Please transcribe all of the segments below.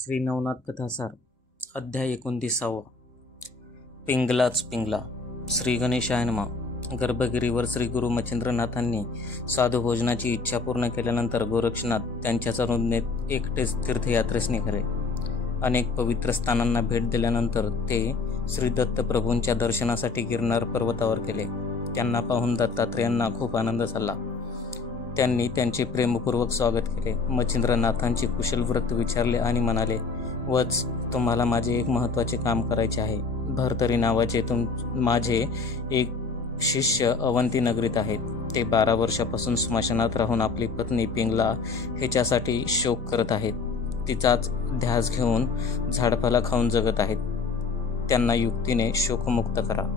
श्री नवनाथ कथासार अध्याय 29. पिंगलाच पिंगला. श्री गणेशाय नमः. गर्भगिरीवर श्री गुरु मच्छिंद्रनाथांनी साधू भोजनाची इच्छा पूर्ण केल्यानंतर गोरक्षनाथ त्यांच्या चरणोदनेत एकटेच तीर्थयात्रेस निघाले. अनेक पवित्र स्थानांना भेट दिल्यानंतर ते श्री दत्त प्रभूंच्या दर्शनासाठी गिरनार पर्वतावर गेले. त्यांना पाहून दत्तात्रेयांना खूप आनंद झाला. त्यांनी त्यांचे प्रेमपूर्वक स्वागत केले. मच्छिंद्रनाथांची कुशलवृत्त विचारले आणि म्हणाले, वत्स, तुम्हाला माझे एक महत्त्वाचे काम करायचे आहे. भरतरी नावाचे माझे एक शिष्य अवंती नगरीत आहेत. ते 12 वर्षापासून स्मशानात राहून आपली पत्नी पिंगला ह्याच्यासाठी शोक करत आहेत. तिचाच ध्यास घेऊन झाडपाला खाऊन जगत आहेत. त्यांना युक्तीने शोकमुक्त करा.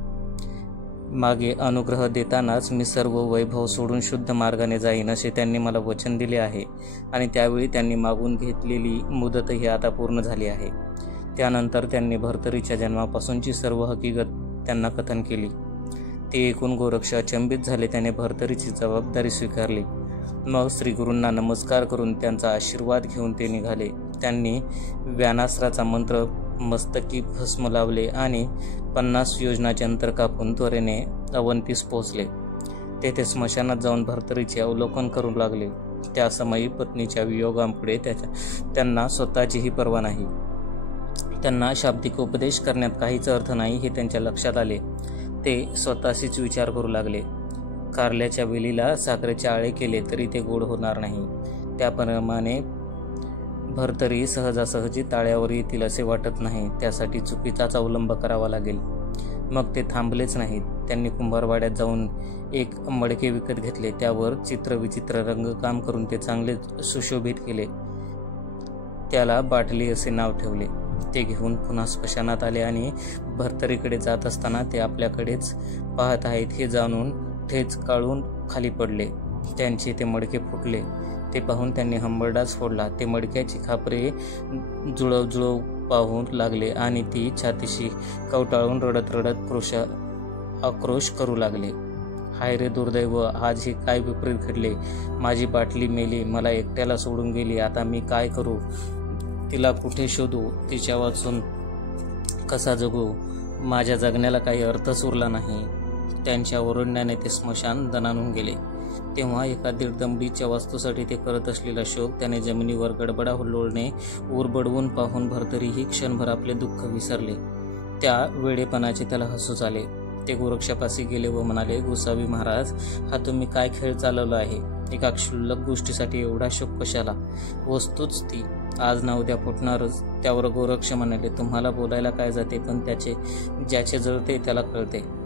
मागे अनुग्रह देतानाच मी सर्व वैभव सोडून शुद्ध मार्गाने जाईन असे त्यांनी मला वचन दिले आहे आणि त्यावेळी त्यांनी मागून घेतलेली मुदतही आता पूर्ण झाली आहे. त्यानंतर त्यांनी भर्तरीच्या जन्मापासूनची सर्व हकीकत त्यांना कथन केली. ते ऐकून गोरक्ष अचंबित झाले. त्याने भर्तरीची जबाबदारी स्वीकारली. मग श्रीगुरूंना नमस्कार करून त्यांचा आशीर्वाद घेऊन ते निघाले. त्यांनी व्यानास्त्राचा मंत्र मस्तकी भस्म लावले आणि 50 योजनाचे अंतर कापून त्वरेने अवंतीस पोहोचले. तेथे स्मशानात जाऊन भर्तरीचे अवलोकन करू लागले. त्या समयी पत्नीच्या वियोगामुळे त्यांना स्वतःचीही पर्वा नाही. त्यांना शाब्दिक उपदेश करण्यात काहीच अर्थ नाही हे त्यांच्या लक्षात आले. ते स्वतःशीच विचार करू लागले. कारल्याच्या वेलीला साखरेचे आळे केले तरी ते गोड होणार नाही. त्याप्रमाणे भर्तरी सहजासहजी ताळ्यावर येतील असे वाटत नाही. त्यासाठी चुकीचाच अवलंब करावा लागेल. मग ते थांबलेच नाहीत. त्यांनी कुंभारवाड्यात जाऊन एक मडके विकत घेतले. त्यावर चित्रविचित्र रंगकाम करून ते चांगले सुशोभित केले. त्याला बाटली असे नाव ठेवले. ते घेऊन पुन्हा स्मशानात आले आणि भर्तरीकडे जात असताना ते आपल्याकडेच पाहत आहेत हे जाणून ठेच काढून खाली पडले. त्यांचे ते मडके फुटले. ते पाहून त्यांनी हंबरडाच फोडला. ते मडक्याची खापरे जुळव पाहू लागले आणि ती छातीशी कवटाळून रडत रडत आक्रोश करू लागले. हाय रे दुर्दैव, आज हे काय विपरीत घडले. माझी बाटली मेली, मला एकट्याला सोडून गेली. आता मी काय करू? तिला कुठे शोधू? तिच्या वाचून कसा जगू? माझ्या जगण्याला काही अर्थच उरला नाही. त्यांच्या ओरडण्याने ते स्मशान दणाणून गेले. तेव्हा एका दीडदमडीच्या वस्तूसाठी ते करत असलेला शोक त्याने जमिनीवर गडबडा हुल्लोळणे उरबडवून पाहून भर्तरीही क्षणभर आपले दुःख विसरले. त्या वेडेपणाचे त्याला हसूच आले. ते गोरक्षापाशी गेले व म्हणाले, गोसावी महाराज, हा तुम्ही काय खेळ चालवला आहे? एका क्षुल्लक गोष्टीसाठी एवढा शोक कशाला? वस्तूच ती आज ना उद्या फुटणारच. त्यावर गोरक्ष म्हणाले, तुम्हाला बोलायला काय जाते, पण ज्याचे जळते त्याला कळते.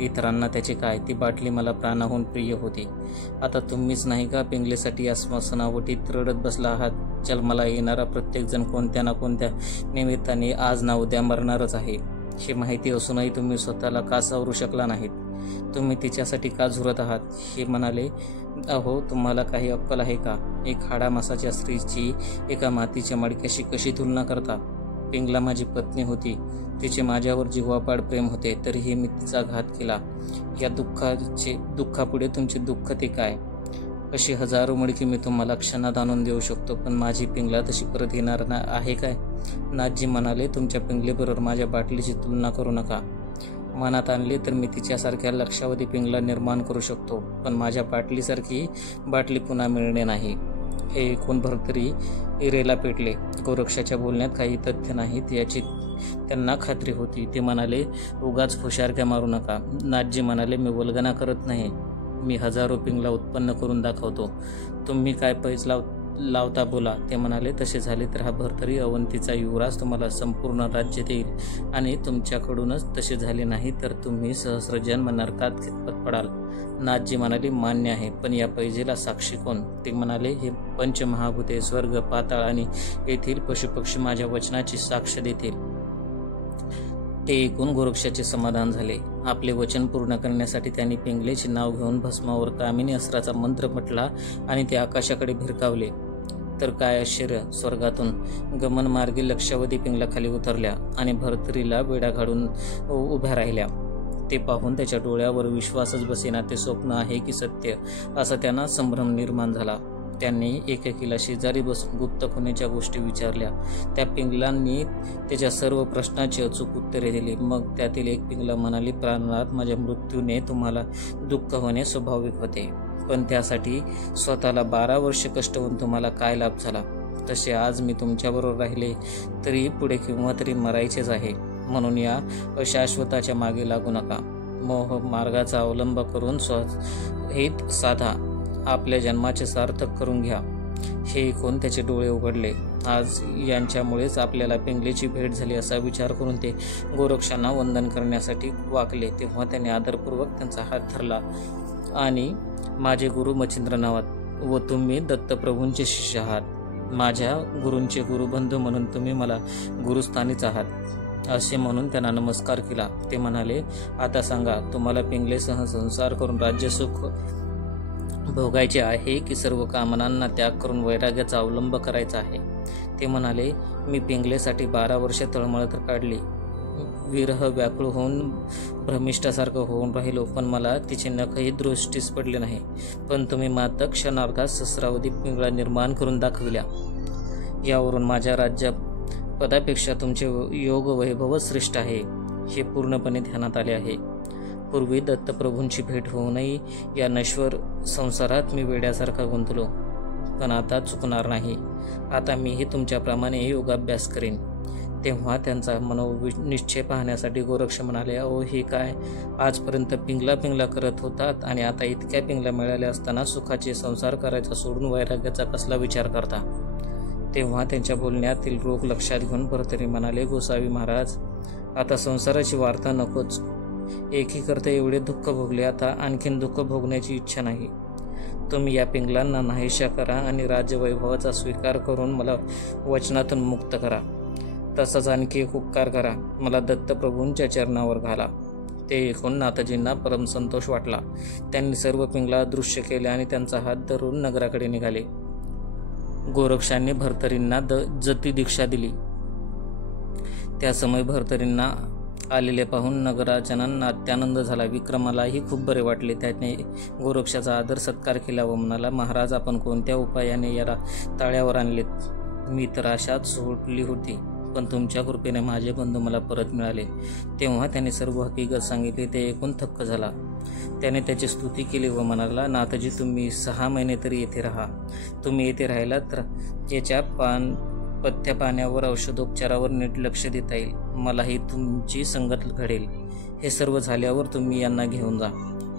इतरांना त्याचे काय? ती बाटली मला प्राणाहून प्रिय होती. आता तुम्हीच नाही का पिंगलेसाठी या स्मशानावटीत रडत बसला आहात? जन्माला येणारा प्रत्येकजण कोणत्या ना कोणत्या निमित्ताने आज ना उद्या मरणारच आहे. हे माहिती असूनही तुम्ही स्वतःला का सावरू शकला नाहीत? तुम्ही तिच्यासाठी का झुरत आहात? हे म्हणाले, अहो, तुम्हाला काही अक्कल आहे का? एक हाडामासाच्या स्त्रीची एका मातीच्या मडक्याशी कशी तुलना करता? पिंगला माझी पत्नी होती. तिचे माझ्यावर जिव्हापाड प्रेम होते. तरीही मी तिचा घात केला. या दुःखापुढे तुमचे दुःख ते काय? अशी हजारो मडकी मी तुम्हाला क्षणात आणून देऊ शकतो, पण माझी पिंगला तशी परत येणार आहे काय? नाथजी म्हणाले, तुमच्या पिंगलेबरोबर माझ्या बाटलीची तुलना करू नका. मनात आणले तर मी तिच्यासारख्या लक्षावधी पिंगला निर्माण करू शकतो, पण माझ्या बाटलीसारखी बाटली पुन्हा मिळणे नाही. हे ऐकून भर्तरी इरेला पेटले. गोरक्षाच्या बोलण्यात काही तथ्य नाहीत याची त्यांना खात्री होती. ते म्हणाले, उगाच हुशारक्या मारू नका. नाथजी म्हणाले, मी वल्गना करत नाही. मी हजारो पिंगला उत्पन्न करून दाखवतो. तुम्ही काय पैज लावता बोला. ते म्हणाले, तसे झाले तर हा भर्तरी अवंतीचा युवराज तुम्हाला संपूर्ण राज्य देईल आणि तुमच्याकडूनच तसे झाले नाही तर तुम्ही सहस्रजन्म नरकात खितपत पडाल. नाथजी म्हणाले, मान्य आहे, पण या पैजेला साक्षी कोण? ते म्हणाले, हे पंचमहाभूते, स्वर्ग, पाताळ आणि येथील पशुपक्षी माझ्या वचनाची साक्ष देतील. ते ऐकून गोरक्षाचे समाधान झाले. आपले वचन पूर्ण करण्यासाठी त्यांनी पिंगलेचे नाव घेऊन भस्मावर कामिनी अस्त्राचा मंत्र म्हटला आणि ते आकाशाकडे भिरकावले. तर काय आश्चर्य! स्वर्गातून गमनमार्गी लक्षावधी पिंगला खाली उतरल्या आणि भर्तरीला वेढा घालून उभ्या राहिल्या. ते पाहून त्याच्या डोळ्यावर विश्वासच बसेना. ते स्वप्न आहे की सत्य असा त्यांना संभ्रम निर्माण झाला. त्यांनी एकेकीला शेजारी बसून गुप्त खुणेच्या गोष्टी विचारल्या. त्या पिंगलांनी त्याच्या सर्व प्रश्नाची अचूक उत्तरे दिली. मग त्यातील एक पिंगला म्हणाली, प्राणनाथ, माझ्या मृत्यूने तुम्हाला दुःख होणे स्वाभाविक होते, पण त्यासाठी स्वतःला 12 वर्ष कष्ट होऊन तुम्हाला काय लाभ झाला? तसे आज मी तुमच्याबरोबर राहिले तरी पुढे केव्हा तरी मरायचेच आहे. म्हणून या अशाश्वताच्या मागे लागू नका. मोह मार्गाचा अवलंब करून स्वहित साधा. आपल्या जन्माचे सार्थक करून घ्या. हे ऐकून त्याचे डोळे उघडले. आज यांच्यामुळेच आपल्याला पिंगलेची भेट झाली असा विचार करून ते गोरक्षांना वंदन करण्यासाठी वाकले. तेव्हा त्याने आदरपूर्वक त्यांचा हात धरला आणि माझे गुरु मच्छिंद्रनाथ व तुम्ही दत्तप्रभूंचे शिष्य आहात. माझ्या गुरूंचे गुरुबंधू म्हणून तुम्ही मला गुरुस्थानीच आहात असे म्हणून त्यांना नमस्कार केला. ते म्हणाले, आता सांगा, तुम्हाला पिंगलेसह संसार करून राज्यसुख भोगायचे आहे की सर्व कामनांना त्याग करून वैराग्याचा अवलंब करायचा आहे? ते म्हणाले, मी पिंगलेसाठी 12 वर्षे तळमळ काढली. विरह व्याकुळ होऊन भ्रमिष्ठासारखं होऊन राहिलो, पण मला तिचे नखही दृष्टीस पडले नाही. पण तुम्ही मात्र क्षणार्धात सहस्रावधी पिंगळा निर्माण करून दाखविल्या. यावरून माझ्या राज्य पदापेक्षा तुमचे योग वैभव श्रेष्ठ आहे हे पूर्णपणे ध्यानात आले आहे. पूर्वी दत्तप्रभूंची भेट होऊनही या नश्वर संसारात मी वेड्यासारखा गुंतलो, पण आता चुकणार नाही. आता मीही तुमच्याप्रमाणे योगाभ्यास करेन. तेव्हा त्यांचा मनोनिश्चय पाहण्यासाठी गोरक्ष म्हणाले, अहो हे काय, आजपर्यंत पिंगला करत होतात आणि आता इतक्या पिंगला मिळाल्या असताना सुखाचे संसार करायचा सोडून वैराग्याचा कसला विचार करता? तेव्हा त्यांच्या बोलण्यातील रोग लक्षात घेऊन भरतरी म्हणाले, गोसावी महाराज, आता संसाराची वार्ता नकोच. एकीकरता एवढे दुःख भोगले, आता आणखीन दुःख भोगण्याची इच्छा नाही. तुम्ही या पिंगलांना नाहीशा करा आणि राज्यवैभवाचा स्वीकार करून मला वचनातून मुक्त करा. तसाच आणखी एक उपकार करा, मला दत्तप्रभूंच्या चरणावर घाला. ते ऐकून नाथजींना परमसंतोष वाटला. त्यांनी सर्व पिंगला दृश्य केले आणि त्यांचा हात धरून नगराकडे निघाले. गोरक्षांनी भरतरींना जती दीक्षा दिली. त्या समय भरतरींना आलेले पाहून नगराजनांना अत्यानंद झाला. विक्रमालाही खूप बरे वाटले. त्याने गोरक्षाचा आदर सत्कार केला व म्हणाला, महाराज, आपण कोणत्या उपायाने याला ताळ्यावर आणलेत? मी तर आशात सोडली होती, पण तुमच्या कृपेने माझे बंधू मला परत मिळाले. तेव्हा त्याने सर्व हकीकत सांगितली. ते ऐकून थक्क झाला. त्याने त्याची स्तुती केली व म्हणाला, नाथजी, तुम्ही 6 महिने तरी येथे राहा. तुम्ही येथे राहिलात तर याच्या पथ्य पाण्यावर औषधोपचारावर नीट लक्ष देता येईल. मलाही तुमची संगत घडेल. हे सर्व झाल्यावर तुम्ही यांना घेऊन जा.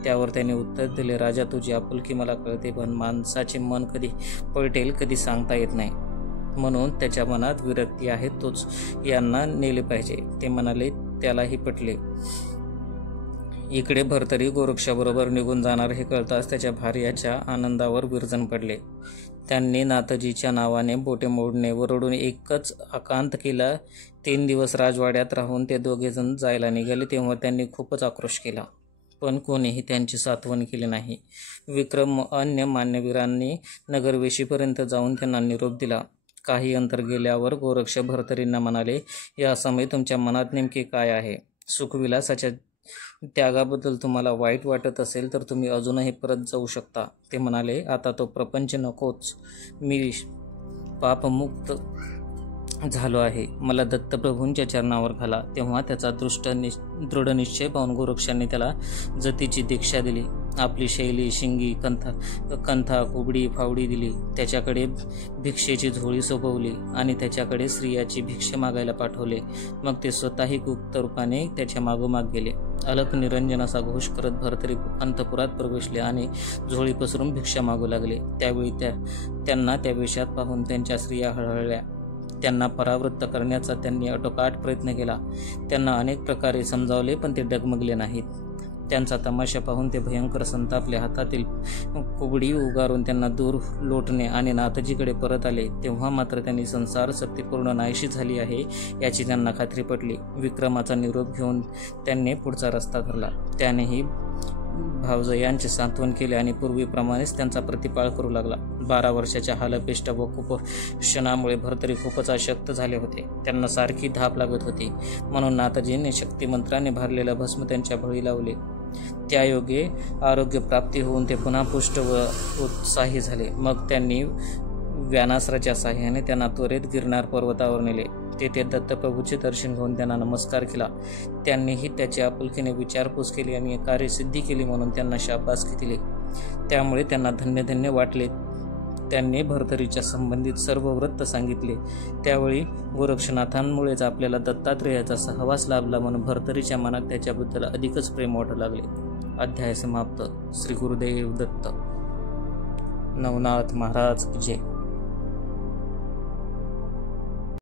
त्यावर त्याने उत्तर दिले, राजा, तुझी आपुलकी मला कळते, पण माणसाचे मन कधी पलटेल कधी सांगता येत नाही. म्हणून त्याच्या मनात विरक्ती आहे, तोच यांना नेले पाहिजे. ते म्हणाले. त्यालाही पटले. इकडे भरतरी गोरक्षाबरोबर निघून जाणार हे कळताच त्याच्या भार्याच्या आनंदावर विरजण पडले. त्यांनी नाथजीच्या नावाने बोटे मोडणे व रडून एकच आकांत केला. 3 दिवस राजवाड्यात राहून ते दोघेजण जायला निघाले. तेव्हा त्यांनी खूपच आक्रोश केला, पण कोणीही त्यांची सात्वन केली नाही. विक्रम अन्य मान्यवीरांनी नगरवेशीपर्यंत जाऊन त्यांना निरोप दिला. काही अंतर गेल्यावर गोरक्ष भरतरींना म्हणाले, या समय तुमच्या मनात नेमके काय आहे? सुखविलासाच्या त्यागाबद्दल तुम्हाला वाईट वाटत असेल तर तुम्ही अजूनही परत जाऊ शकता. ते म्हणाले, आता तो प्रपंच नकोच. मी पापमुक्त झालो आहे. मला दत्तप्रभूंच्या चरणावर घाला. तेव्हा त्याचा दृढ निश्चय पाहून गोरक्षांनी त्याला जतीची दीक्षा दिली. आपली शैली, शिंगी, कंथा, कुबडी, फावडी दिली. त्याच्याकडे भिक्षेची झोळी सोपवली आणि त्याच्याकडे स्त्रियाची भिक्षा मागायला पाठवले. मग ते स्वतःही गुप्त रूपाने त्याच्या मागोमाग गेले. अलख निरंजन असा घोष करत भरतरी अंतपुरात प्रवेशले आणि झोळी पसरून भिक्षा मागू लागले. त्यावेळी त्यांना त्या वेशात पाहून त्यांच्या स्त्रिया हळहळल्या. त्यांना परावृत्त करण्याचा त्यांनी अटोकाट प्रयत्न केला. त्यांना अनेक प्रकारे समजावले, पण ते डगमगले नाहीत. त्यांचा तमाशा पाहून ते भयंकर संतापले. हातातील कुबडी उगारून त्यांना दूर लोटणे आणि नाथजीकडे परत आले. तेव्हा मात्र त्यांनी संसार शक्ती पूर्ण नाहीशी झाली आहे याची त्यांना खात्री पटली. विक्रमाचा निरोप घेऊन त्यांनी पुढचा रस्ता धरला. त्यानेही भावजयांचे सांत्वन केले आणि पूर्वीप्रमाणेच त्यांचा प्रतिपाळ करू लागला. 12 वर्षाच्या हालपेष्ट व कुपोषणामुळे भरतरी खूपच अशक्त झाले होते. त्यांना सारखी धाप लागत होती. म्हणून नाथजींनी शक्तिमंत्राने भरलेलं भस्म त्यांच्या बळी लावले. त्यायोगे आरोग्य प्राप्ती होऊन ते पुन्हा पुष्ट व उत्साही झाले. मग त्यांनी व्यानास्त्राच्या साह्याने त्यांना त्वरित गिरनार पर्वतावर नेले. तेथे दत्तप्रभूचे दर्शन घेऊन त्यांना नमस्कार केला. त्यांनीही त्याची आपुलकीने विचारपूस केली आणि कार्यसिद्धी केली म्हणून त्यांना शाबासकी दिली. त्यामुळे त्यांना धन्य वाटले. त्यांनी भर्तरीच्या संबंधित सर्व वृत्त सांगितले. त्यावेळी गोरक्षनाथांमुळेच आपल्याला दत्तात्रेयाचा सहवास लाभला म्हणून भर्तरीच्या मनात त्याच्याबद्दल अधिकच प्रेम वाटू लागले. अध्याय समाप्त. श्री गुरुदेव दत्त. नवनाथ महाराज जय.